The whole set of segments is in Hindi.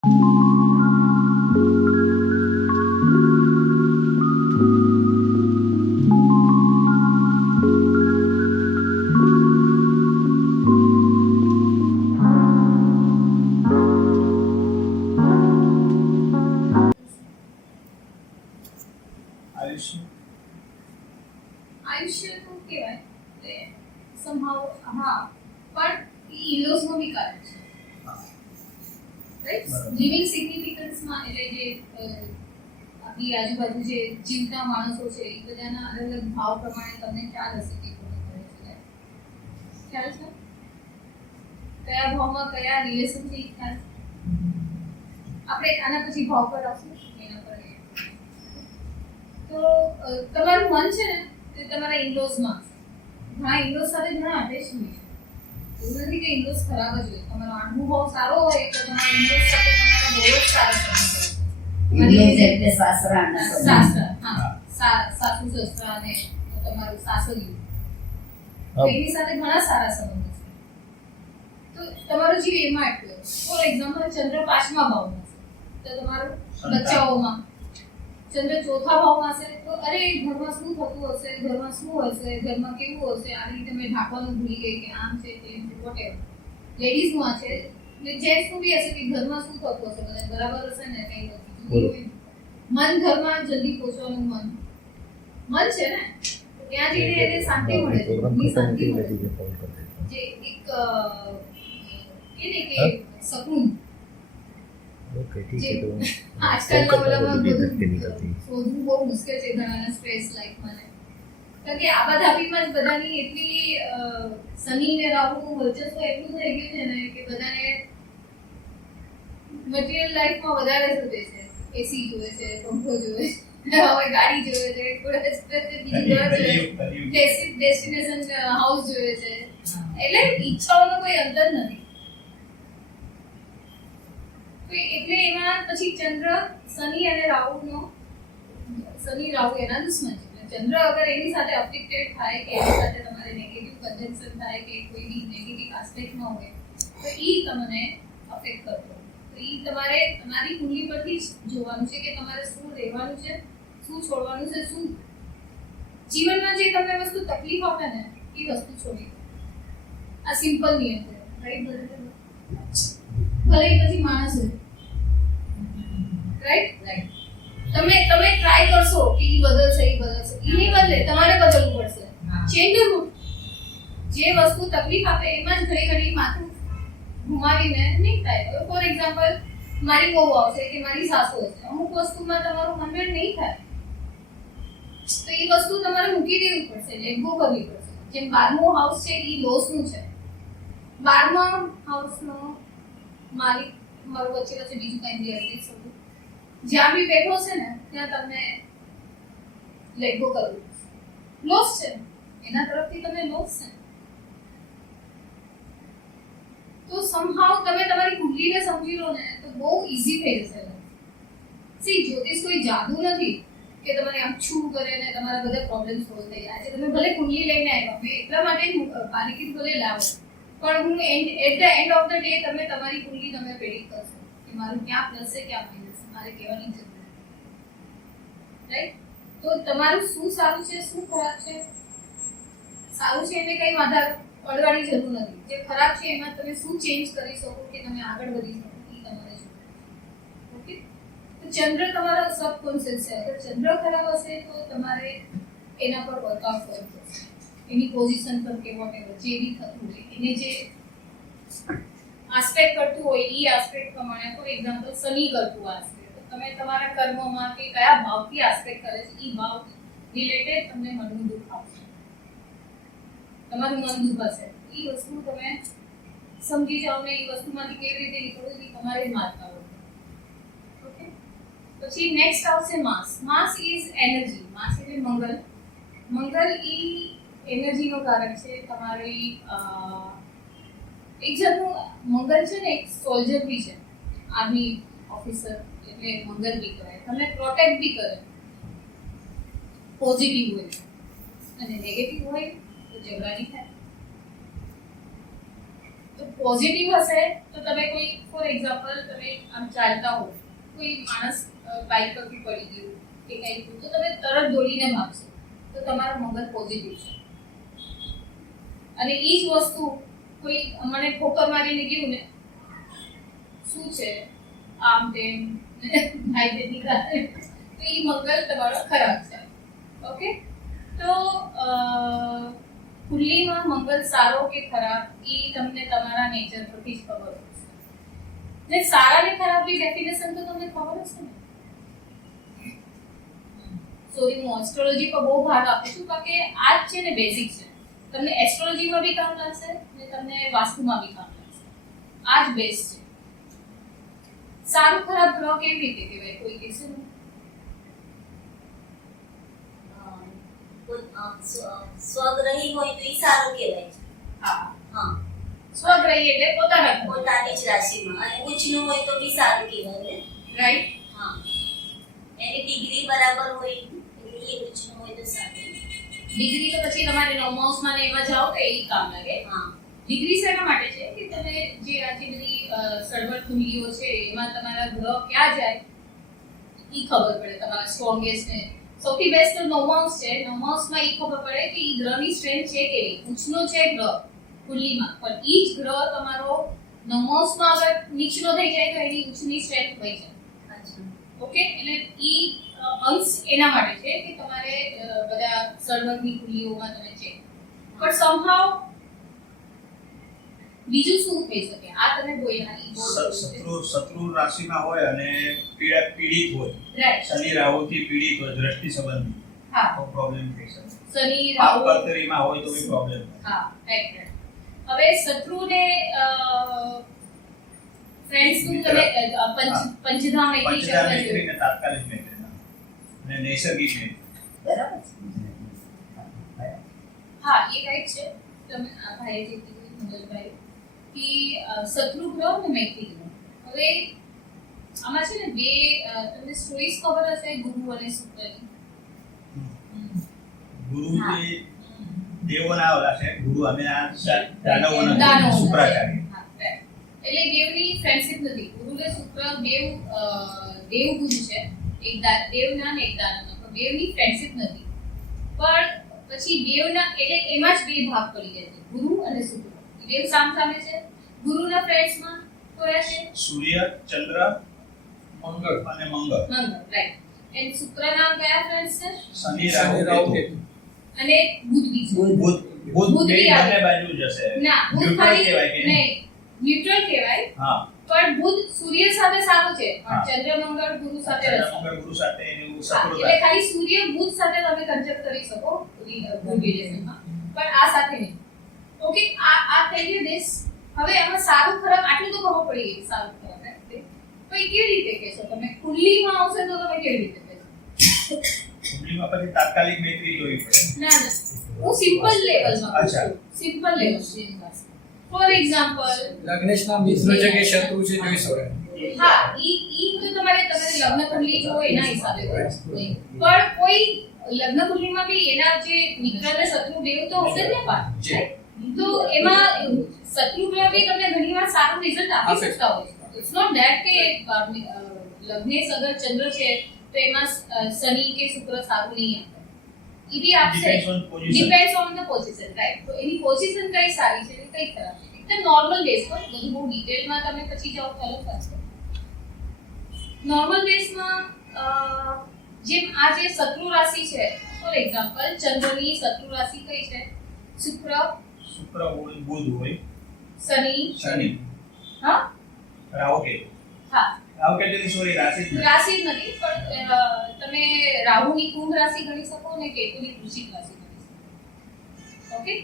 આયુષ્ય તો કહેવાય તે somehow હા પણ ઇલોસ નો બી કારણ છે રાઈટ લિવિંગ સિગ્નિફિકન્સ માં એટલે જે આપણી આજુબાજુ જે જીવતા માણસો છે એ બધાના અલગ અલગ ભાવ પ્રમાણે તમને ખ્યાલ હશે કે કોણ કરે છે ખ્યાલ છે કયા ભાવમાં કયા રિલેશન છે ખ્યાલ આપણે આના પછી ભાવ પર આવશું એના પર તો તમારું મન છે ને તે તમારા ઇન્ડોઝમાં ઘણા ઇન્ડોઝ સાથે ઘણા અટેચમેન્ટ છે એવું નથી કે ઇન્ડોઝ ખરાબ જ હોય તમારો અનુભવ સારો હોય તો તમારા ઇન્ડોઝ સાથે તમારા બહુ જ સારા સંબંધ ઇન્ડોઝ એટલે સાસરાના સંબંધ. સાસુ સસરા અને તમારું સાસરિયું એની સાથે ઘણા સારા સંબંધો છે તો તમારો જીવ એમાં એટલો ફોર એક્ઝામ્પલ ચંદ્ર પાંચમા ભાવમાં છે તો તમારું બચ્ચાઓમાં ચંદ્ર ચોથા ભાવમાં છે તો અરે ઘરમાં શું થતું હશે ઘરમાં શું હશે ઘરમાં કેવું હશે આવી રીતે મેં ઢાંકવાનું ભૂલી ગઈ કે આમ છે તેમ છે વોટેવર લેડીઝમાં છે ને જેન્ટ્સનું બી હશે કે ઘરમાં શું થતું હશે બધા બરાબર હશે ને કંઈ નથી મન ઘરમાં જલ્દી પહોંચવાનું મન છે ને ત્યાં જઈને એને શાંતિ મળે છે શાંતિ મળે છે જે એક કે શકૂન ओके ठीक है तो આજકાલના ઓલામાં બધું શોધવું બહુ મુશ્કેલ છે ઘણાના સ્ટ્રેસ લાઈફમાં ને કારણ કે આબાધાબીમાં જ બધાની એટલી શનિ ને રાહુનું વર્ચસ્વ એટલું થઈ ગયું છે ને કે બધાને મટીરિયલ લાઈફમાં વધારે શોધે છે એસી જોવે છે પંખો જોવે છે હવે ગાડી જોવે છે બીજી ડેસ્ટિનેશન હાઉસ જોવે છે એટલે ઈચ્છાઓનો કોઈ અંતર નથી એટલે એમાં પછી ચંદ્ર શનિ અને રાહુનો શનિ રાહુ એના દુશ્મન છે ચંદ્ર અગર એની સાથે અફેક્ટેડ થાય કે એની સાથે તમારે નેગેટિવ કન્જન્ક્શન થાય કે કોઈ બી નેગેટિવ આસ્પેક્ટમાં હોય તો એ તમને અફેક્ટ કરતો તો એ તમારે તમારી કુંડલી પરથી જ જોવાનું છે કે તમારે શું રહેવાનું છે શું છોડવાનું છે શું જીવનમાં જે તમને વસ્તુ તકલીફ આપે ને એ વસ્તુ છોડી આ સિમ્પલ નિયમ છે રાઈટ ભલે પછી માણસ હોય રાઈટ તમે ટ્રાય કરશો કે ઈ બદલશે ઈ નહીં બદલે તમારે બદલવું પડશે ચેન્જ ધ રૂટ જે વસ્તુ તકલીફ આપે એમાં જ ઘડી માથું ઘુમાવીને નહીં થાય ફોર એક્ઝામ્પલ મારી બહુ આવશે કે મારી સાસુ હશે અમુક વસ્તુમાં તમારું કન્વેન્ટ નહીં થાય તો એ વસ્તુ તમારે મૂકી દેવી પડશે લેટ ગો કરવી પડશે જેમ 12મો હાઉસ છે એ લોસનું છે 12મા હાઉસનો માલિક મારું વચ્ચે બીજું કંઈ બી અર્થિત થતું જ્યાં બી બેઠો છે ને ત્યાં તમને લેટ ગો કરવું લોસ છે એના તરફથી તમે લોસ છે તો સમહાવ તમે તમારી કુંડલીને સમજી લો ને તો બહુ ઈઝી થઈ જશે સી જ્યોતિષ કોઈ જાદુ નથી કે તમારે આમ છું કરે ને તમારા બધા પ્રોબ્લેમ સોલ્વ થઈ જાય છે તમે ભલે કુંડલી લઈને આવ્યા મેં એટલા માટે પાલિકી ભલે લાવો પણ હું at the end of the day તમે તમારી કુંડલી તમે પ્રેડિક્ટ કરશો કે મારું ક્યાં પ્લસ છે ક્યાં માઇનસ છે મારે કહેવાની જરૂર રાઈટ તો તમારું શું સારું છે શું ખરાબ છે સારું છે એને કંઈ વાંધા પડવાની જરૂર નથી જે ખરાબ છે એમાં તમે શું ચેન્જ કરી શકો કે તમે આગળ વધી શકો એ તમારે જોવું ઓકે તો ચંદ્ર તમારો સબકોન્શિયસ છે અગર ચંદ્ર ખરાબ હશે તો તમારે એના પર વર્કઆઉટ કરવું પડશે એની પોઝિશન પર કે વોટેવર જે બી થતું હોય એને જે આસ્પેક્ટ કરતું હોય એ આસ્પેક્ટ પ્રમાણે ફોર એક્ઝામ્પલ શનિ કરતું આસ્પેક્ટ તો તમે તમારા કર્મોમાં કે કયા ભાવથી આસ્પેક્ટ કરે છે એ ભાવ રિલેટેડ તમને મનનું દુઃખ આવશે તમારું મન દુઃખ હશે એ વસ્તુ તમે સમજી જાઓ ને એ વસ્તુમાંથી કેવી રીતે નીકળવું એ તમારે જ માર્ક આવવું ઓકે પછી નેક્સ્ટ આવશે માસ ઇઝ એનર્જી માસ એટલે મંગલ ઈ એનર્જીનો કારક છે તમારી એક જાતનું મંગલ છે ને એક સોલ્જર બી છે આર્મી ઓફિસર એટલે મંગલ બી કહેવાય તમને પ્રોટેક્ટ બી કરે પોઝિટિવ હોય અને નેગેટિવ હોય તો ઝઘડા નહીં થાય તો પોઝિટિવ હશે તો તમે કોઈ ફોર એક્ઝામ્પલ તમે આમ ચાલતા હો, કોઈ માણસ બાઇક પરથી પડી ગયું કે કંઈ થયું તો તમે તરત દોડીને માગશો, તો તમારું મગજ પોઝિટિવ છે. અને એ જ વસ્તુ કોઈ મને ઠોકર મારીને ગયું ને શું છે આમ તેમ ભાઈ બેની કારણે, તો એ મંગલ તમારો ખરાબ છે. ઓકે, તો કુંડલીમાં મંગલ સારો કે ખરાબ એ તમને તમારા નેચર પરથી જ ખબર હશે. ને સારા ને ખરાબની ડેફિનેશન તો તમને ખબર હશે ને. સોરી, હું એસ્ટ્રોલોજી પર બહુ ભાર આપું છું કારણ કે આ જ છે ને બેઝિક છે. તમને એસ્ટ્રોલોજીમાં બી કામ લાગશે ને તમને વાસ્તુમાં બી કામ લાગશે. આ જ બેઝ છે. સારું ખરાબ ગ્રહ કેવી રીતે કહેવાય કોઈ કહેશે ને? સ્વગ્રહી હોય તો એ સારું કહેવાય છે. હા, હા, સ્વગ્રહી એટલે પોતાના ગ્રહ. પોતાની જ રાશિમાં. અને ઉચ્ચનું હોય તો બી સારું કહેવાય ને. રાઈટ. હા, એની ડિગ્રી બરાબર હોય એટલે એ ઉચ્ચનું હોય તો સારું. ડિગ્રી તો પછી તમારે નવમાસમાં ને એમાં જાઓ તો એ કામ લાગે. હા, ડિગ્રી શેના માટે છે કે તમે જે આટલી બધી સળવળ કુંડલીઓ છે એમાં તમારા ગ્રહ ક્યાં જાય એ ખબર પડે. તમારા સ્ટ્રોંગેસ્ટ ને સૌથી બેસ્ટ તો નવમાસ છે. નવમાસમાં એ ખબર પડે કે એ ગ્રહની સ્ટ્રેન્થ છે કેવી. ઉચ્ચનો છે ગ્રહ કુંડલીમાં, પણ એ જ ગ્રહ તમારો નવમાસમાં અગર નીચનો થઈ જાય તો એની ઉચ્ચની સ્ટ્રેન્થ હોય છે. અચ્છા. ઓકે, એટલે એ અંશ એના માટે છે કે તમારે બધા સળવળની કુંડલીઓમાં તમે ચેક. પણ સમહાવ બીજું શું થઈ શકે? આ તમે બોલ્યા ઈ શત્રુ રાશિમાં હોય અને પીડિત હોય, રાઈટ. શનિ રાહુથી પીડિત હોય, દ્રષ્ટિ સંબંધી, હા, તો પ્રોબ્લેમ થઈ શકે. શનિ રાહુ. પાપકર્તરીમાં હોય તો બી પ્રોબ્લેમ થાય. હા, રાઈટ. હવે શત્રુને ફ્રેન્ડ્સ નું તમે પંચધામ મૈત્રી પંચધામ શબ્દ મૈત્રી જોયો. ને તાત્કાલિક મૈત્રી અને નૈસર્ગિક મૈત્રી. બરાબર છે. હા, એ રાઈટ છે. તમે આ ભાઈએ જે કીધું મંગલભાઈ કે શત્રુ ગ્રહ ને મૈત્રી ગ્રહ. હવે આમાં છે ને બે તમને સ્ટોરીઝ ખબર હશે ગુરુ અને શુક્રની. ગુરુ હા. જે દેવોના ઓલા છે, ગુરુ અને આ દાનવોના દાનવો. શુક્રાચાર્ય. હા, right. એટલે બેવની ફ્રેન્ડશિપ નથી. ગુરુ અને શુક્ર બેવ દેવગુરુ છે. એક દેવના ને એક દાનવના, પણ બેવની ફ્રેન્ડશિપ નથી. પણ પછી બેવના એટલે એમાં જ બે ભાગ પડી જાય છે, ગુરુ અને શુક્ર. બેવ સામસામે છે. ગુરુના ફ્રેન્ડ્સમાં કયા છે? સૂર્ય, ચંદ્ર, મંગળ અને મંગળ. મંગળ, રાઈટ. એન્ડ શુક્રના કયા ફ્રેન્ડ્સ છે? શનિ રાહુ કેતુ. અને બુધ બી છે. બુધ બુધ બે બી આવે. બંને બાજુ જશે. ના, બુધ ન્યુટ્રલ ખાલી કહેવાય કે નહીં, ન્યુટ્રલ કહેવાય. હા, પણ બુધ સૂર્ય સાથે સારું છે, પણ હા. ચંદ્ર મંગળ ગુરુ સાથે ચંદ્ર નથી. મંગળ ગુરુ સાથે એનું હા, શત્રુતા. એટલે ખાલી સૂર્ય બુધ સાથે તમે કન્જક્ટ કરી શકો ગુડ રિલેશનમાં, પણ આ સાથે નહીં. ઓકે, આ થઈ ગયું this. હવે આમાં સારું ખરાબ આટલું તો ખબર પડી ગઈ સારું ખરાબ right? તો એ કેવી રીતે કહેશો તમે? કુંડલીમાં આવશે તો તમે કેવી રીતે કહેશો? કુંડલીમાં પછી તાત્કાલિક મૈત્રી જોવી પડે. ના ના, હું સિમ્પલ લેવલમાં અચ્છા. સિમ્પલ લેવલ ફોર એક્ઝામ્પલ લગ્નેશના મિત્ર છે કે શત્રુ છે જોઈ શકાય. હા, ઈ તો તમારે લગ્ન કુંડલી જો એના હિસાબે હોય. પણ કોઈ લગ્ન કુંડલીમાં બી એના જે મિત્ર અને શત્રુ બેવ તો હશે જ ને પાછ. તો એમાં શત્રુ ગ્રહ બી તમને ઘણીવાર સારું રિઝલ્ટ આપી શકતા હોય. ઇટ્સ નોટ ધેટ કે લગ્નેશ અગર ચંદ્ર છે તો એમાં શનિ કે શુક્ર સારું નહીં આપે. ઈ બી આપશે. Depends on the position, right. તો એની પોઝિશન કઈ સારી છે કઈ ખરાબ છે. એકદમ નોર્મલ બેઝ પર, બધું બહુ ડિટેલમાં તમે પછી જાઓ ચાલો થશે. નોર્મલ બેઝમાં જેમ આ જે શત્રુ રાશિ છે, ફોર એક્ઝામ્પલ ચંદ્રની શત્રુ રાશિ કઈ છે? શુક્ર હોય, બુધ હોય, શનિ. હા રાહુ કેતુ. હા, રાહુ કેતુની સોરી રાશિ જ નથી. રાશિ જ નથી, પણ તમે રાહુની કુંભ રાશિ ગણી શકો અને કેતુની વૃશ્ચિક રાશિ ગણી શકો. ઓકે,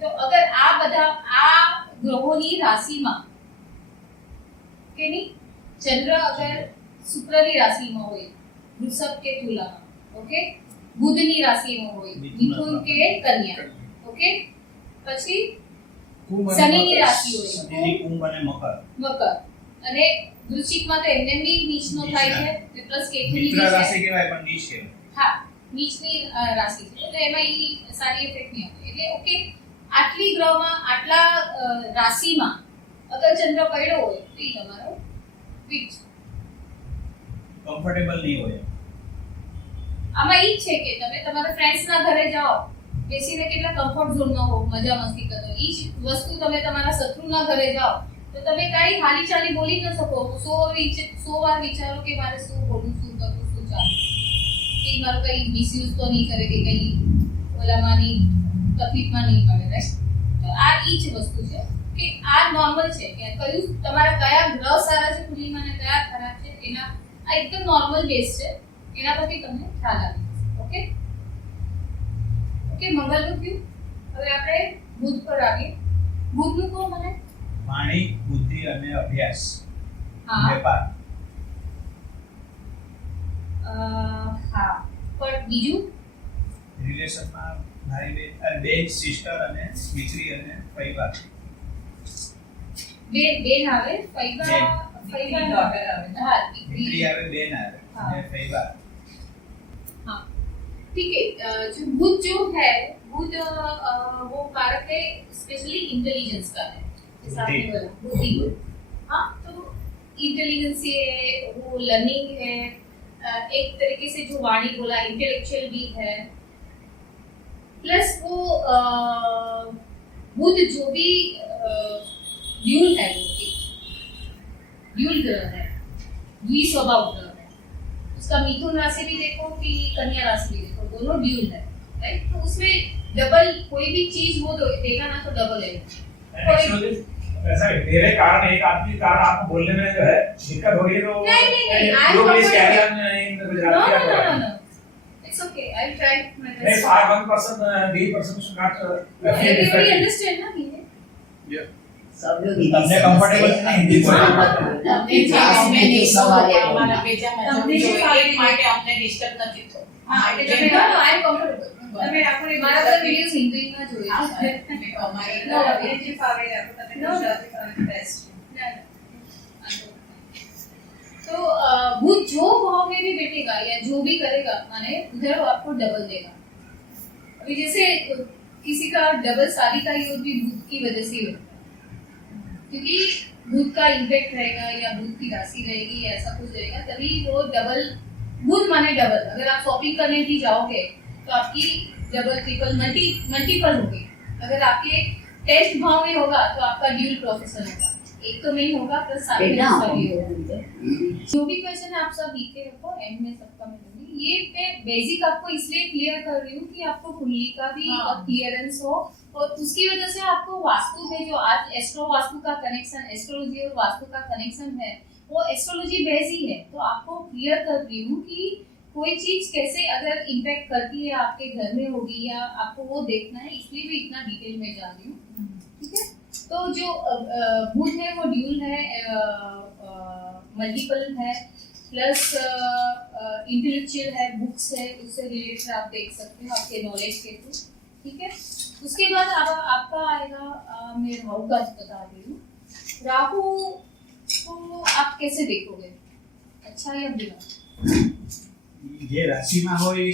તો અગર આ બધા આ ગ્રહોની રાશિમાં કેની ચંદ્ર અગર શુક્રની રાશિમાં હોય, વૃષભ કે તુલામાં, ઓકે, બુધની રાશિમાં હોય, મિથુન કે કન્યા, ઓકે, પછી શનિની રાશિ હોય, શનિની કુંભ અને મકર. મકર, અને વૃશ્ચિકમાં તો એમને બી નીચનો થાય છે, પ્લસ કેતુની મિત્ર બી રાશિ છે. કહેવાય પણ નીચ કહેવાય. હા, નીચની રાશિ છે એટલે એમાં ઈ સારી ઇફેક્ટ નહીં આવે. એટલે ઓકે, આટલી ગ્રહમાં આટલા રાશિમાં અગર ચંદ્ર પડ્યો હોય તો એ તમારો વીક કમ્ફર્ટેબલ નહીં હોય આમાં ઈ જ છે કે તમે તમારા ફ્રેન્ડ્સના ઘરે જાઓ બેસીને કેટલા કમ્ફર્ટ ઝોનમાં હો મજા મસ્તી કરો ઈ જ વસ્તુ તમે તમારા શત્રુના ઘરે જાઓ તો તમે કાંઈ હાલી ચાલી બોલી ન શકો 100 વાર વિચારો કે મારે શું બોલવું શું કરવું શું ચાલવું કે મારું કંઈ મિસયુઝ તો નહીં કરે કે કંઈ ઓલામાં નહીં તકલીફમાં નહીં પડે રાઈટ તો આ ઈ જ વસ્તુ છે કે આ નોર્મલ છે કે કયું તમારા કયા ગ્રહ સારા છે કુંડલીમાં અને કયા ખરાબ છે એના આ એકદમ નોર્મલ બેઝ છે એના પરથી તમને ખ્યાલ આવી જશે ઓકે ઓકે મંગળનું કયું હવે આપણે બુધ પર આવીએ બુધનું કહો મને વાણી બુદ્ધિ અને અભ્યાસ હા વેપાર હા પણ બીજું રિલેશનમાં ભાઈ બેન સિસ્ટર અને દીકરી અને પરિવાર બેન આવે ફૈબા daughter આવે. હા દીકરી દીકરી આવે બેન આવે हाँ। અને પરિવાર हाँ ठीक है जो बुध जो है बुध वो कारक है स्पेशली इंटेलिजेंस का है जैसा आपने बुद्धि। बोला बुद्धि हाँ तो इंटेलिजेंस ये है वो लर्निंग है एक तरीके से जो वाणी बोला इंटेलेक्चुअल भी है प्लस वो बुध जो भी ड्यूल है वो ड्यूल ग्रह है द्विस्वभाव ग्रह है उसका मिथुन राशि भी देखो कि कन्या राशि भी देखो दोनों ड्यूल है राइट तो उसमें डबल कोई भी चीज वो देगा ना तो डबल है एक्चुअली ऐसा है मेरे कारण एक आदमी के कारण आपको बोलने में जो है दिक्कत हो रही है तो नहीं, I am you please comfortable. carry on in no Gujarati no no no it's okay I'll try my नहीं best far one person the person should not no, everybody understand ना ये सब लोग તમને કમ્ફર્ટેબલ છે ને હિન્દી બોલવા તમને જે ગમે તે સવાલ અમારા પેજામાં તમને જવું જે જોઈએ, ફાવે એ માટે અમને ડિસ્ટર્બ નથી થતું. હા એટલે તમે no no I am comfortable તમે રાખો ને મારા બધા વિડિયોઝ હિન્દીમાં જોઈએ હા, છે અમારી No, એ જે ફાવે રાખો તમે No. ગુજરાતી ફાવે બેસ્ટ तो बुध जो भाव में भी बैठेगा या जो भी करेगा माने उधर वो आपको डबल देगा अभी जैसे किसी का डबल शादी का योग भी बुध की वजह से ही होता है क्योंकि बुध का इम्पैक्ट रहेगा या बुध की राशि रहेगी या ऐसा कुछ रहेगा तभी वो डबल बुध माने डबल अगर आप शॉपिंग करने भी जाओगे तो आपकी डबल ट्रिपल मल्टीपल होगी अगर आपके 10th भाव में होगा तो आपका ड्यूल प्रोफेशन होगा एक तो नहीं होगा प्लस साथ में दूसरा भी होगा जो भी क्वेश्चन है आप सब लिख के रखो एंड में सबका मैं दूंगी ये मैं बेसिक आपको इसलिए क्लियर कर रही हूँ कि आपको कुंडली का भी हाँ। क्लियरेंस हो और उसकी वजह से आपको वास्तु में जो आज एस्ट्रो वास्तु का कनेक्शन एस्ट्रोलॉजी और वास्तु का कनेक्शन है वो एस्ट्रोलॉजी बेस ही है तो आपको क्लियर कर रही हूँ कि कोई चीज कैसे अगर इम्पैक्ट करती है आपके घर में होगी या आपको वो देखना है इसलिए मैं इतना डिटेल में जा रही हूँ ठीक है तो जो बुध है वो ड्यूल है मल्टीपल है प्लस इंटेलेक्चुअल है बुक्स है उससे रिलेटेड आप देख सकते हो आपके नॉलेज के थ्रू ठीक है उसके बाद अब आपका आएगा मैं राहु का बता रही हूँ राहु को आप कैसे देखोगे अच्छा या बुरा જે રાશિમાં હોય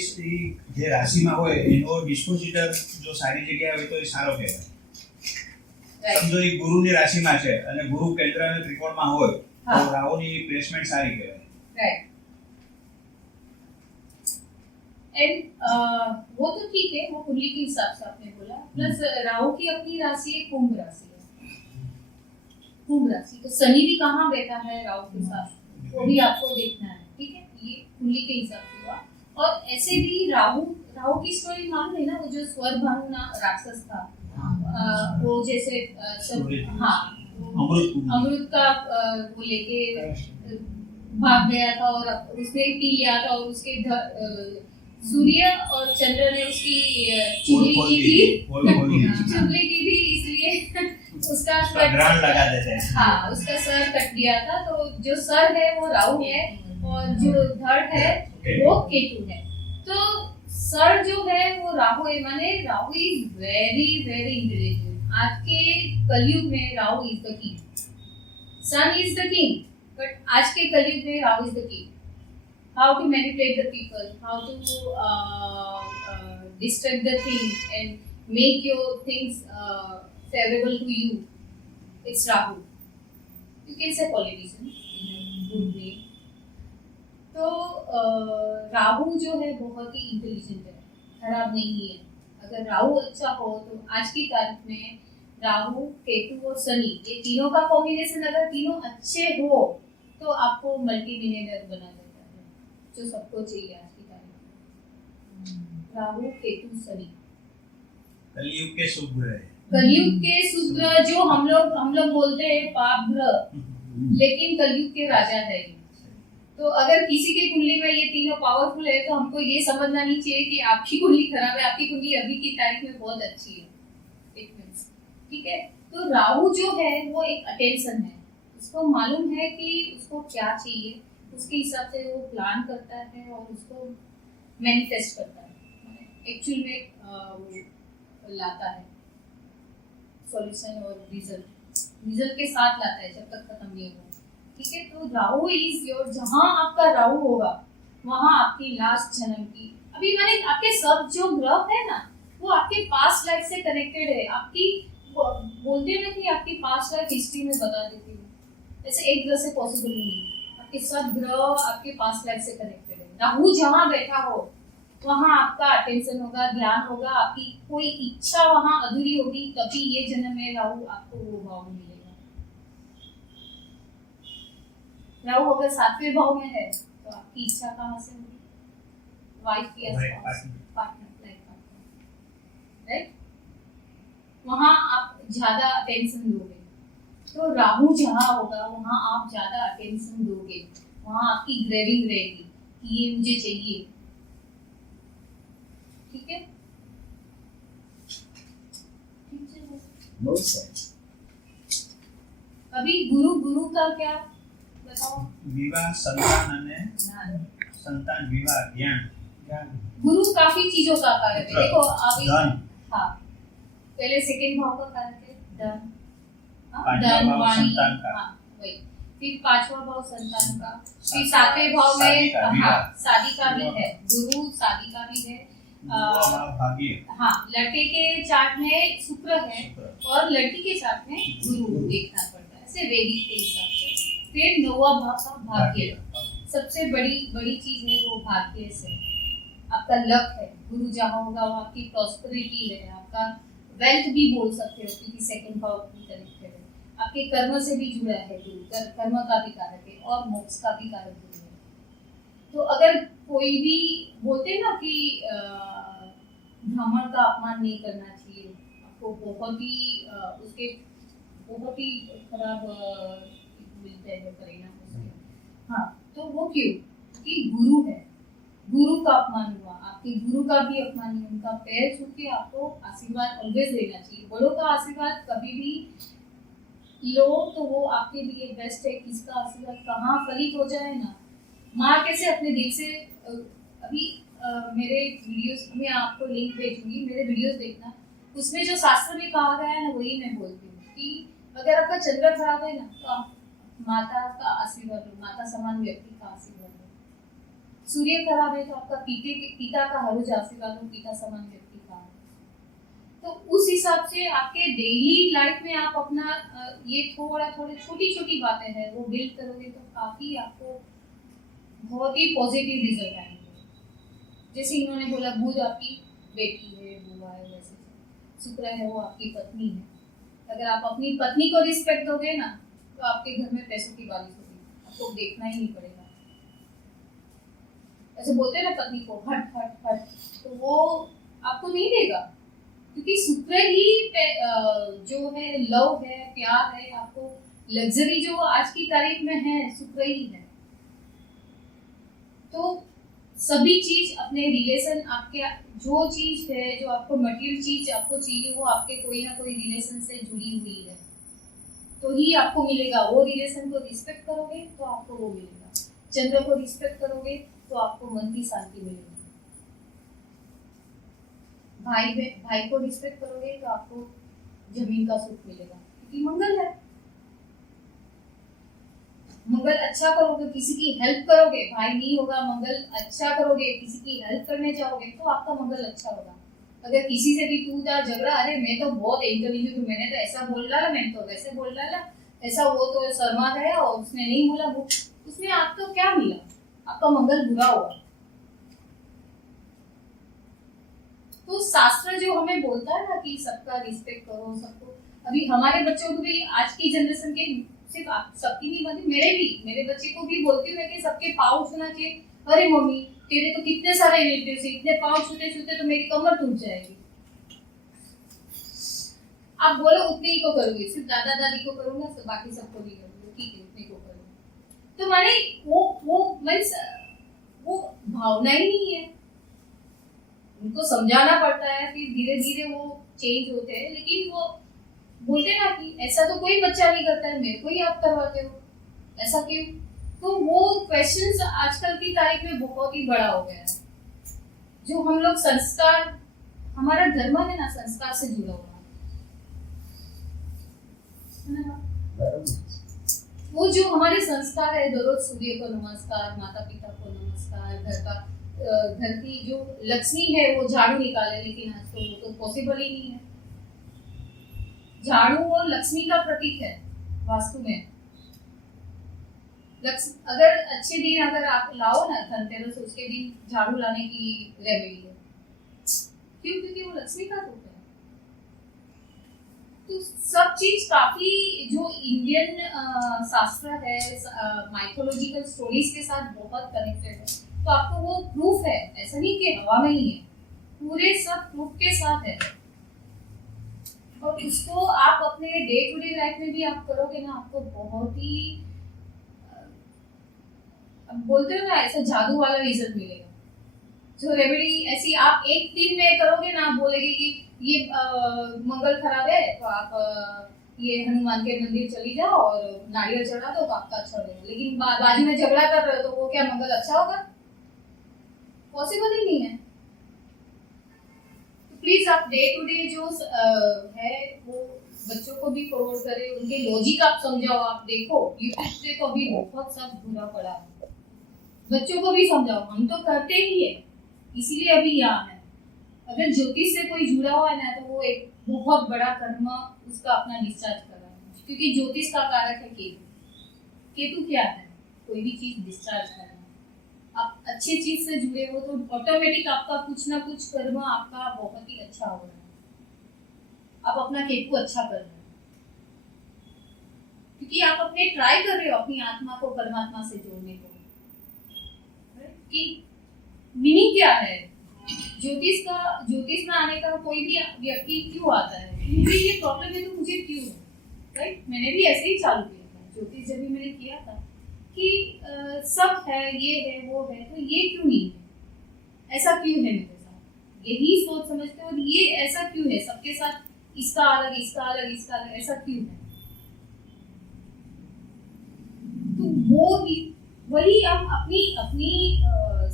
જે રાશિમાં હોય એનો ડિસ્પોઝિટર જો સારી જગ્યાએ હોય તો એ સારો કહેવાય સમજો એ ગુરુની રાશિમાં છે અને ગુરુ કેન્દ્ર અને ત્રિકોણમાં હોય તો રાહુની પ્લેસમેન્ટ સારી કહેવાય राइट एंड वो तो ठीक है वो कुंडली के हिसाब से आपने बोला प्लस राहु की अपनी राशि है कुंभ राशि है कुंभ राशि तो शनि भी कहाँ बैठा है राहु के साथ वो भी आपको देखना है ठीक है ये कुंडली के हिसाब से हुआ और ऐसे भी राहु की स्टोरी मालूम है ना वो जो स्वरभानु ना राक्षस था वो जैसे हाँ अमृत का वो लेके भाग गया था और उसने पी लिया था और उसके सूर्य और चंद्र ने उसकी चुगली की थी चुगली की थी इसलिए उसका ग्रहण लगा देते हैं हाँ उसका सर कट दिया था तो जो सर है वो राहु है और जो धड़ है वो केतु है तो सर जो है वो राहु है माने Rahu is very very intelligent आज के कलयुग में Rahu is the king sun is the king but आज के कलयुग में Rahu is the king how to manipulate the people how to distract the thing and make your things favourable to you it's Rahu you can say politician in good way. तो राहु जो है बहुत ही इंटेलिजेंट है, खराब नहीं है। अगर राहु अच्छा हो तो आज की तारीख में राहु, केतु और शनि, ये तीनों का कॉम्बिनेशन अगर तीनों अच्छे हो तो आपको मल्टी मिलियनर बना देता है, जो सबको चाहिए आज की तारीख में। राहु, केतु, शनि कलयुग के शुभ ग्रह है। कलयुग के शुभ ग्रह जो हम लोग बोलते हैं पाप ग्रह, लेकिन कलयुग के राजा है ये। तो अगर किसी की कुंडली में ये तीनों पावरफुल है तो हमको ये समझना नहीं चाहिए कि आपकी कुंडली खराब है, आपकी कुंडली अभी की तारीख में बहुत अच्छी है। इट मींस ठीक है। तो राहु जो है वो एक अटेंशन है, उसको मालूम है कि उसको क्या चाहिए, उसके हिसाब से वो प्लान करता है और उसको मैनिफेस्ट करता है, एक्चुअल में वो लाता है सॉल्यूशन और रिजल्ट के साथ लाता है जब तक खत्म नहीं होगा। ठीक है। तो राहु इज योर, जहां आपका राहु होगा वहां आपकी लास्ट जन्म की, अभी मैंने आपके सब जो ग्रह है ना वो आपके पास्ट लाइफ से कनेक्टेड है। आपकी बोलते हैं ना कि आपकी पास्ट लाइफ हिस्ट्री में बता देती हूँ, ऐसे एक ग्रह से पॉसिबल नहीं है। आपके सब ग्रह आपके पास्ट लाइफ से कनेक्टेड है। राहु जहां बैठा हो वहां आपका अटेंशन होगा, ध्यान होगा, आपकी कोई इच्छा वहां अधूरी होगी, तभी ये जन्म में राहु आपको वो भाव मिलेगा। राहु अगर 7वें भाव में है तो आपकी इच्छा कहाँ से होगी? वाइफ की पार्टनर, लाइफ पार्टनर, राइट? वहां आप ज्यादा अटेंशन दोगे। तो राहु जहाँ होगा वहां आप ज्यादा अटेंशन दोगे, वहां आपकी ग्रेविंग रहेगी कि ये मुझे चाहिए। ठीक है। बहुत सही। अभी गुरु का क्या बताओ? विवाह, संतान અને संतान, विवाह, ज्ञान। गुरु काफी चीजों का कारक है। देखो अभी धन। हाँ, पहले सेकंड भाव का कारक है धन, पांचवा धन, भाव वाणी, संतान का। हाँ वही। फिर 5वां भाव संतान का, फिर सातवां 7वें भाव शादी का, में विवाह। हाँ शादी का भी है, गुरु शादी का भी है। नौवां भाव भाग्य। हाँ, लड़के के चार्ट में शुक्र है शुक्र। और लड़की के चार्ट में गुरु देखना पड़ता है, ऐसे वैदिक के हिसाब से। फिर 9वां भाव का भाग्य, सबसे बड़ी चीज है वो भाग्य से आपका लक है। गुरु जहाँ होगा वो आपकी प्रॉस्पेरिटी है, आपका वेल्थ भी बोल सकते हो क्योंकि सेकंड भाव की कनेक्टेड है। आपके कर्म से भी जुड़ा है गुरु, कर्म का भी कारक है और मोक्ष का भी कारक गुरु है। तो अगर कोई भी बोलते हैं ना कि ब्राह्मण का अपमान नहीं करना चाहिए, आपको बहुत ही उसके बहुत ही खराब मिलते हैं परिणाम उसके। हाँ, तो वो क्यों? क्योंकि गुरु है, गुरु का अपमान हुआ, आपके गुरु का भी अपमान है। उनका पैर छू के आपको आशीर्वाद ऑलवेज लेना चाहिए। बड़ों का आशीर्वाद कभी भी लो तो वो आपके लिए बेस्ट है। किसका आशीर्वाद कहाँ फलित हो जाए ना, माँ कैसे अपने दिल से। अभी मेरे वीडियोस में आपको लिंक भेजूंगी, मेरे वीडियोस देखना, उसमें जो शास्त्र में कहा गया है ना वही मैं बोलती हूँ कि अगर आपका चंद्र खराब है ना तो आप माता का आशीर्वाद लो, माता समान व्यक्ति का आशीर्वाद लो। सूर्य खराब है तो आपका पिता का हर रोज आशीर्वाद लो, पिता समान व्यक्ति का। तो उस हिसाब से आपके डेली लाइफ में आप अपना ये थोड़ी छोटी बातें हैं वो बिल्ड करोगे तो काफी आपको बहुत ही पॉजिटिव रिजल्ट आएंगे। जैसे इन्होंने बोला बुध आपकी बेटी है, बुआ है, वैसे शुक्र है वो आपकी पत्नी है। अगर आप अपनी पत्नी को रिस्पेक्ट दोगे ना तो आपके घर में पैसों की बारिश होगी, आपको देखना ही नहीं पड़ेगा। ऐसे बोलते हैं ना पत्नी को हट हट हट, तो वो आपको नहीं देगा क्योंकि शुक्र ही जो है लव है, प्यार है, आपको लग्जरी जो आज की तारीख में है शुक्र ही है। तो सभी चीज अपने रिलेशन, आपके जो चीज है, जो आपको मटेरियल चीज आपको चाहिए वो आपके कोई ना कोई रिलेशन से जुड़ी हुई है तो ही आपको मिलेगा। वो रिलेशन को रिस्पेक्ट करोगे तो आपको वो मिलेगा। चंद्र को रिस्पेक्ट करोगे तो आपको मन की शांति मिलेगी। भाई को रिस्पेक्ट करोगे तो आपको जमीन का सुख मिलेगा क्योंकि मंगल है। मंगल अच्छा करोगे, किसी की हेल्प करोगे, भाई नहीं होगा, मंगल अच्छा करोगे, किसी की हेल्प करने जाओगे तो आपका मंगल अच्छा होगा। अगर किसी से भी तू झगड़ा, अरे मैं तो बहुत इंटेलिजेंट हूँ, मैंने तो ऐसा बोल डाला, मैंने तो वैसे बोल डाला, ऐसा वो तो शर्मा गया और उसने नहीं बोला, वो उसमें आपको क्या मिला? आपका मंगल बुरा हुआ। तो शास्त्र जो हमें बोलता है ना कि सबका रिस्पेक्ट करो, सबको, अभी हमारे बच्चों को भी आज की जनरेशन के, सिर्फ सबकी नहीं बनती, मेरे बच्चे को भी बोलती हूँ मैं कि सबके पाँव छूना चाहिए। अरे मम्मी तेरे तो कितने सारे रिलेटिव्स हैं, इतने पाँव छूते छूते तो मेरी कमर टूट जाएगी। आप बोलो उतने ही को करूंगी, सिर्फ दादा दादी को करूंगा, तो बाकी सबको नहीं करूंगी, ठीक है उतने को करूंगा। तो माने वो भावना ही नहीं है, उनको समझाना पड़ता है, फिर धीरे धीरे वो चेंज होते हैं। लेकिन वो बोलते ना कि ऐसा तो कोई बच्चा नहीं करता है, मेरे को ही आप करवाते हो, ऐसा क्यों? तो वो क्वेश्चंस आजकल की तारीख में बहुत ही बड़ा हो गया है। जो हम लोग संस्कार, हमारा धर्म है ना संस्कार से जुड़ा हुआ है ना। वो जो हमारे संस्कार है, रोज सूर्य को नमस्कार, माता पिता को नमस्कार, घर की जो लक्ष्मी है वो झाड़ू निकाले, लेकिन आज तो वो तो पॉसिबल ही नहीं है। झाड़ू और लक्ष्मी का प्रतीक है वास्तु में। अगर अच्छे दिन अगर आप लाओ ना धनतेरस, उसके दिन झाड़ू लाने की रेमेडी है। क्यों? क्योंकि वो लक्ष्मी का रूप है। तो सब चीज काफी जो इंडियन शास्त्र है, माइथोलॉजिकल स्टोरीज के साथ बहुत कनेक्टेड है। तो आपको वो प्रूफ है, ऐसा नहीं कि हवा में ही है, पूरे सब प्रूफ के साथ है। और उसको आप अपने डे टू डे लाइफ में भी आप करोगे ना, आपको बहुत ही बोलते हो ना ऐसा जादू वाला रिजल्ट मिलेगा। जो रेमेडी ऐसी आप एक दिन में करोगे ना, आप बोलेगे कि ये मंगल खराब है तो आप ये हनुमान के मंदिर चली जाओ और नारियल चढ़ा दो तो आपका अच्छा हो जाएगा। लेकिन बाजू में झगड़ा कर रहे हो तो वो क्या मंगल अच्छा होगा? पॉसिबल ही नहीं है। तो प्लीज आप डे टू डे जो है वो बच्चों को भी फॉरवर्ड करें, उनके लॉजिक आप समझाओ। आप देखो यूट्यूब से तो अभी बहुत सब बुरा पड़ा है, बच्चों को भी समझाओ। हम तो करते ही है, इसीलिए अभी यहाँ है। अगर ज्योतिष से कोई जुड़ा हुआ है ना, तो वो एक बहुत बड़ा कर्म उसका अपना डिस्चार्ज कर रहा है, क्योंकि ज्योतिष का कारक है केतु। केतु क्या है? कोई भी चीज डिस्चार्ज करना। आप अच्छी चीज से जुड़े हो तो ऑटोमेटिक आपका कुछ ना कुछ कर्म आपका बहुत ही अच्छा हो रहा है। आप अपना केतु अच्छा कर रहे हो, क्योंकि आप अपने ट्राई कर रहे हो अपनी आत्मा को परमात्मा से जोड़ने को। कि मीनिंग क्या है ज्योतिष में आने का? कोई भी व्यक्ति क्यों आता है? मुझे ये प्रॉब्लम है तो मुझे क्यों, राइट? मैंने भी ऐसे ही चालू किया था ज्योतिष, जब भी मैंने किया था कि सब है, ये है, वो है, तो ये क्यों नहीं है, ऐसा क्यों है मेरे साथ? यही सोच समझते हो। और ये ऐसा क्यों है सबके साथ, इसका अलग, इसका अलग, इसका अलग, ऐसा क्यों है? तो वो वही हम अपनी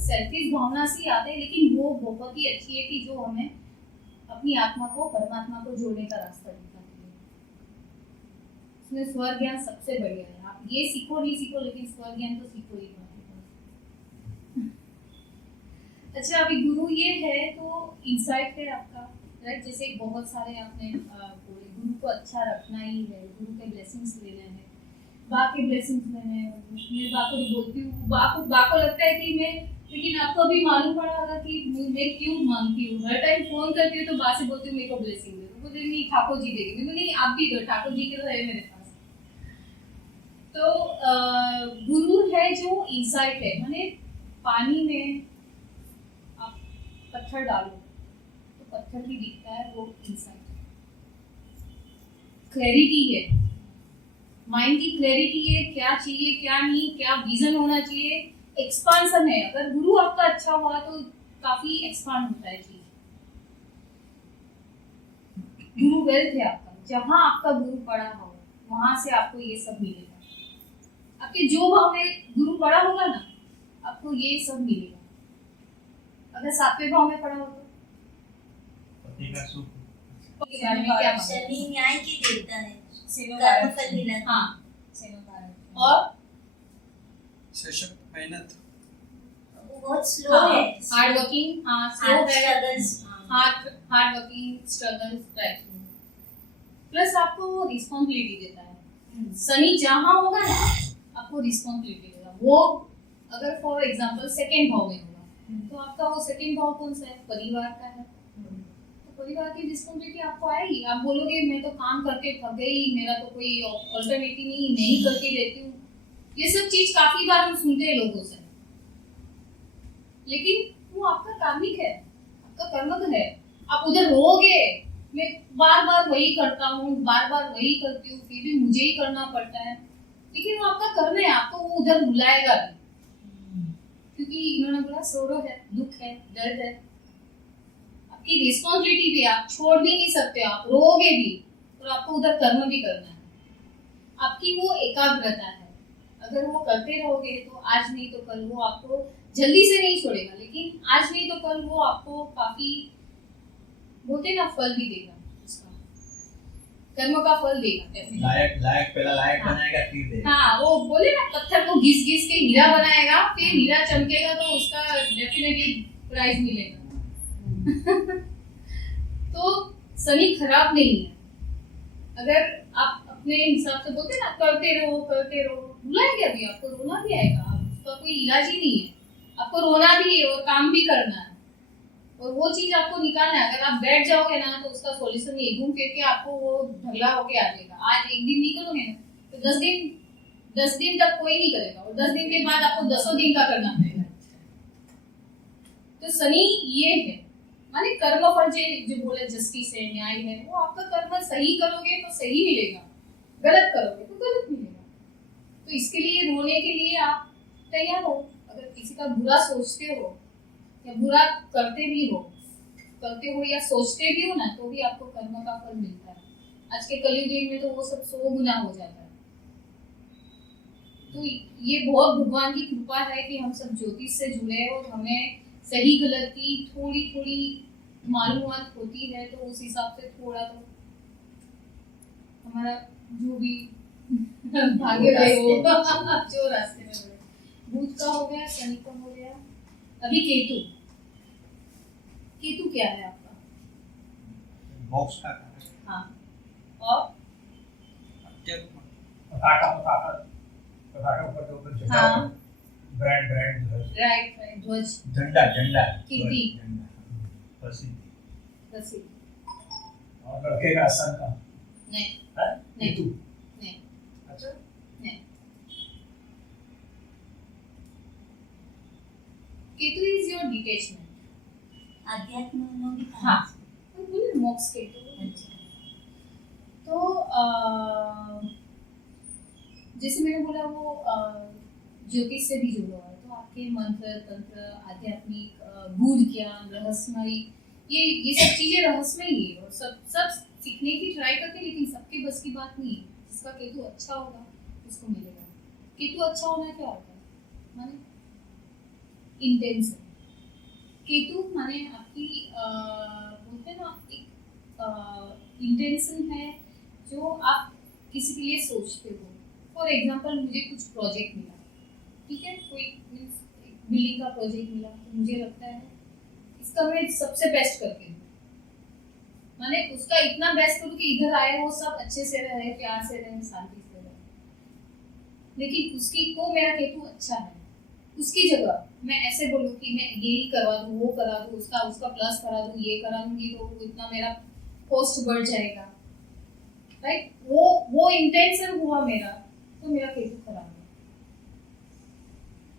सेल्फिश भावना से आते हैं, लेकिन वो बहुत ही अच्छी है कि जो हमें अपनी आत्मा को परमात्मा को जोड़ने का रास्ता दिखाती है। इसमें स्वर ज्ञान सबसे बढ़िया है। आप ये सीखो नहीं सीखो, लेकिन स्वर ज्ञान तो सीखो ही। अच्छा, अभी गुरु ये है तो इंसाइट है आपका, राइट? जैसे बहुत सारे आपने बोले गुरु को अच्छा रखना ही है, गुरु के ब्लेसिंग्स लेने हैं, बा के ब्लेसिंग्स लेने हैं। मैं बा को बोलती हूँ, बा को लगता है कि मैं, लेकिन आपको भी मालूम पड़ा होगा कि मैं क्यों मांगती हूँ। हर टाइम फोन करती हूँ तो बा से बोलती हूँ मेरे को ब्लेसिंग दे, तो बोलते नहीं ठाकुर जी देंगे। मैं नहीं, आप भी दो, ठाकुर जी के तो है मेरे पास। तो गुरु है जो इंसाइट है, माने पानी में आप पत्थर डालो तो पत्थर भी दिखता है, वो इंसाइट है। क्लैरिटी है, माइंड की क्लैरिटी है, क्या चाहिए क्या नहीं, क्या विजन होना चाहिए, एक्सपांशन है। अगर गुरु आपका अच्छा हुआ तो काफी एक्सपांड होता है चीज। गुरु वेल्थ है आपका, जहां आपका गुरु पड़ा हो वहां से आपको ये सब मिलेगा। आपके जो भाव में गुरु पड़ा होगा ना, आपको ये सब मिलेगा। अगर 7वें भाव में पड़ा हो तो पति का सुख, क्या शनि न्याय की देवता है, सेनो कर्म फल मिलन। हाँ, सेनो कारक। और सशक्त मेहनत, वो बहुत स्लो है, हार्ड वर्किंग, हाँ स्लो हार्ड है, struggles. Hard working, struggles, plus आपको वो रिस्पॉन्सिबिलिटी देता है। शनि जहाँ होगा ना आपको रिस्पॉन्सिबिलिटी देगा। वो अगर फॉर एग्जांपल सेकंड भाव में होगा तो आपका वो सेकंड भाव कौन सा है? परिवार का है। तो परिवार की रिस्पॉन्सिबिलिटी आपको आएगी। आप बोलोगे मैं तो काम करके थक गई, मेरा तो कोई ऑल्टरनेटिव नहीं करके रहती हूँ। ये सब चीज काफी बार हम सुनते हैं लोगों से, लेकिन वो आपका कार्मिक है, आपका कर्मक है। आप उधर रोगे मैं बार बार वही करता हूँ, बार बार वही करती हूँ, फिर भी मुझे ही करना पड़ता है, लेकिन वो आपका कर्म है, आपको वो उधर बुलाएगा भी, क्योंकि इन्होंने बोला सोरो है, दुख है, दर्द है, आपकी रिस्पॉन्सिबिलिटी भी, आप छोड़ भी नहीं सकते, आप रोगे भी और आपको उधर कर्म भी करना है। आपकी वो एकाग्रता है, अगर वो करते रहोगे तो आज नहीं तो कल वो आपको जल्दी से नहीं छोड़ेगा, लेकिन आज नहीं तो कल वो आपको काफी बोलते ना फल भी देगा, उसका कर्म का फल देगा डेफिनेटली। लायक पहला लायक हाँ। बनाएगा फिर देगा। हाँ, वो बोले ना पत्थर को घिस घिस के हीरा बनाएगा, फिर हीरा चमकेगा तो उसका डेफिनेटली प्राइज मिलेगा। तो शनि खराब नहीं है। अगर आप अपने हिसाब से बोलते ना करते रहो बुलाएंगे, अभी आपको रोना भी आएगा, उसका कोई इलाज ही नहीं है। आपको रोना भी है और काम भी करना है, और वो चीज आपको निकालना है। अगर आप बैठ जाओगे ना तो उसका सॉल्यूशन ये घूम फिर के आपको वो ढगला होके आ जाएगा। आज एक दिन नहीं करोगे ना तो 10 दिन तक कोई नहीं करेगा, और 10 दिन के बाद आपको 10 दिन का करना पड़ेगा। तो शनि ये है, माने कर्म फल जो बोले जस्टिस है, न्याय है, वो आपका कर्म सही करोगे तो सही मिलेगा, गलत करोगे तो गलत मिलेगा। तो इसके लिए रोने के लिए आप तैयार हो। अगर किसी का बुरा सोचते हो या बुरा करते हो या सोचते भी हो ना, तो भी आपको कर्म का फल मिलता है। आज के कलयुग में तो वो सब 100 गुना हो जाता है। तो ये बहुत भगवान की कृपा है कि हम सब ज्योतिष से जुड़े और हमें सही गलत की थोड़ी थोड़ी मालूमात होती है, तो उस हिसाब से थोड़ा तो हमारा जो भी भाग्य है वो जो रास्ते में बढ़े। बुध का हो गया, शनि का हो गया, अभी केतु क्या है आपका? मोक्ष का कारण। हाँ, और अध्यात्म, पताका ऊपर तो ऊपर झंडा, हाँ, ब्रांड राइट ध्वज, झंडा कीर्ति, प्रसिद्धि। प्रसिद्ध, और लड़के का सन का नहीं है नहीं केतु। नहीं अच्छा, नहीं, केतु इज योर डिटैचमेंट। अध्यात्म में भी हाँ, तो बोले मोक्ष केतु। तो जैसे मैंने बोला वो ज्योतिष से भी जुड़ा हुआ है, तो आपके मंत्र तंत्र आध्यात्मिक गूढ़ ज्ञान रहस्यमयी ये सब चीजें रहस्यमयी है, और सब सीखने की ट्राई करते हैं, लेकिन सबके बस की बात नहीं है। जिसका केतु अच्छा होगा उसको मिलेगा। केतु अच्छा होना क्या होता है? माने इंटेंशन। केतु माने आपकी बोलते हैं ना एक इंटेंशन है जो आप किसी के लिए सोचते हो। फॉर एग्जांपल मुझे कुछ प्रोजेक्ट मिला, ठीक है, कोई बिल्डिंग का प्रोजेक्ट मिला, तो मुझे लगता है इसका मैं सबसे बेस्ट करके दूं, माने उसका इतना बेस्ट करूं कि इधर आए वो सब अच्छे से रहे, प्यार से रहे, शांति से रहे। लेकिन उसकी को मेरा केतु अच्छा है, उसकी जगह मैं ऐसे बोलूं कि मैं यही करवा दूं, वो करा दूं, उसका प्लस करा दूं, ये करा दूंगी तो इतना मेरा कॉस्ट बढ़ जाएगा, राइट। वो इंटेंशन हुआ मेरा, तो मेरा केतु खराब है।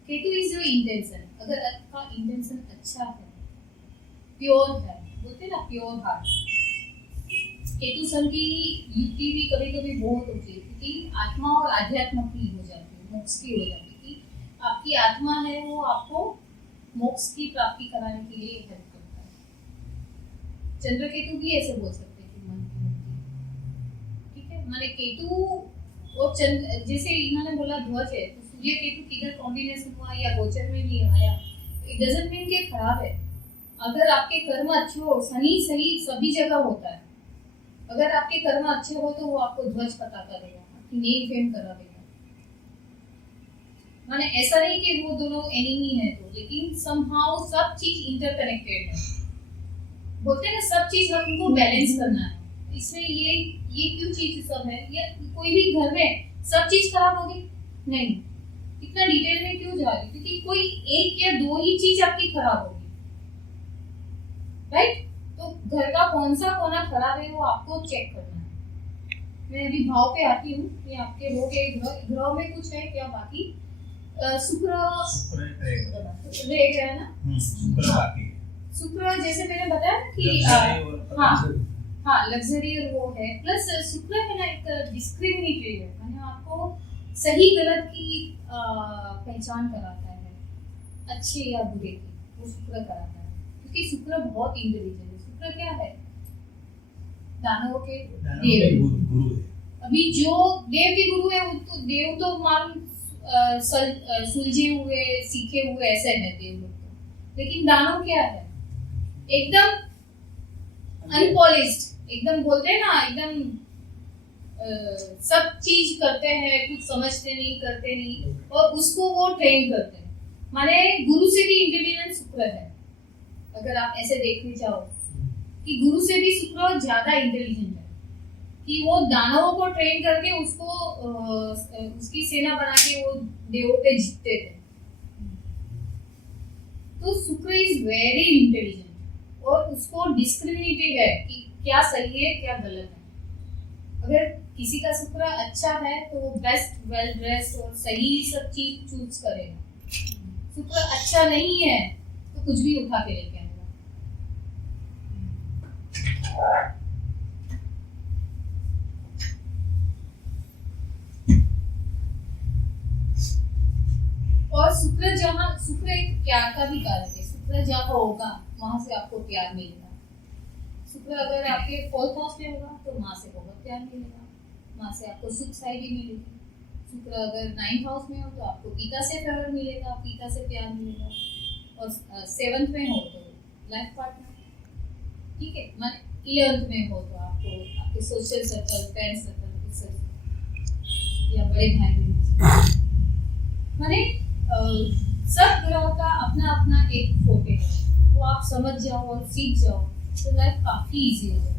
Ketu is your intention. अगर आपका इंटेंशन अच्छा है, प्योर है, बोलते ना प्योर हार्ट। केतु सन की युक्ति भी कभी कभी बहुत होती है, क्योंकि आत्मा और आध्यात्म की हो जाती है, मोक्ष की हो जाती है। कि आपकी आत्मा है वो आपको मोक्ष की प्राप्ति कराने के लिए हेल्प करता है। चंद्र केतु भी ऐसे बोल सकते हैं कि मन की मुक्ति, ठीक है। माने केतु और चंद्र, जैसे इन्होंने बोला ध्वज है, तो सूर्य केतु किधर कॉम्बिनेशन हुआ या गोचर में भी आया, इट डजंट मीन कि खराब है। अगर आपके कर्म अच्छे हो, शनि सही सभी जगह होता है, अगर आपके कर्म अच्छे हो तो वो आपको ध्वज पता करेगा, आपकी नेम फेम करा देगा। माने ऐसा नहीं कि वो दोनों एनिमी है तो, लेकिन समहाउ सब चीज इंटरकनेक्टेड है। बोलते हैं ना सब चीज हमको बैलेंस करना है, इसमें ये क्यों चीज सब है, या कोई भी घर में सब चीज खराब होगी नहीं, इतना डिटेल में क्यों जा रही, क्योंकि कोई एक या दो ही चीज आपकी खराब होगी, राइट। तो घर का कौन सा कोना खराब है वो आपको चेक करना है। मैं अभी भाव पे आती हूँ कि आपके हो गए ग्रह में कुछ है क्या बाकी, शुक्र रह गया ना, शुक्र बाकी है। शुक्र जैसे मैंने बताया ना कि Luxury और हाँ हाँ लग्जरी और वो है, प्लस शुक्र है ना एक डिस्क्रिमिनेटरी है, यानी आपको सही गलत की पहचान कराता है, अच्छे या बुरे की, वो शुक्र कराता है, क्योंकि शुक्र बहुत इंटेलिजेंट है। शुक्र क्या है, दानवों के देव, गुरु है। अभी जो देव के गुरु है वो तो देव तो मालूम सुलझे हुए सीखे हुए ऐसे है देव लोग तो, लेकिन दानव क्या है, एकदम अनपॉलिश्ड, एकदम बोलते हैं ना एकदम सब चीज करते हैं, कुछ समझते नहीं करते नहीं, और उसको वो ट्रेन करते हैं। माने गुरु से भी इंटेलिजेंस शुक्र है, अगर आप ऐसे देखने चाहो कि गुरु से भी शुक्र ज्यादा इंटेलिजेंट है, कि वो दानवों को ट्रेन करके उसको उसकी सेना बना के वो देवों पे जीतते थे। तो शुक्र इज वेरी इंटेलिजेंट, और उसको डिस्क्रिमिनेटिव है कि क्या सही है क्या गलत है। अगर किसी का शुक्र अच्छा है तो वो बेस्ट वेल ड्रेस्ड और सही सब चीज चूज करेगा, शुक्र अच्छा नहीं है तो कुछ भी उठा के लेके आएगा। और शुक्र एक प्यार का भी कारक है, शुक्र जहाँ होगा वहां से आपको प्यार मिलेगा। शुक्र अगर आपके 4th हाउस में होगा तो माँ से बहुत प्यार मिलेगा, माँ से आपको सुख साइडी मिलेगी। शुक्र अगर 9th हाउस में हो तो आपको पिता से फेवर मिलेगा, पिता से प्यार मिलेगा, और 7th में हो तो लाइफ पार्टनर, ठीक है। मान 11th में हो तो आपको आपके सोशल सर्कल, फ्रेंड सर्कल या बड़े भाई बहन, माने सब ग्रह का अपना अपना एक फोटे है, वो आप समझ जाओ और सीख जाओ तो लाइफ काफी इजी हो जाएगी।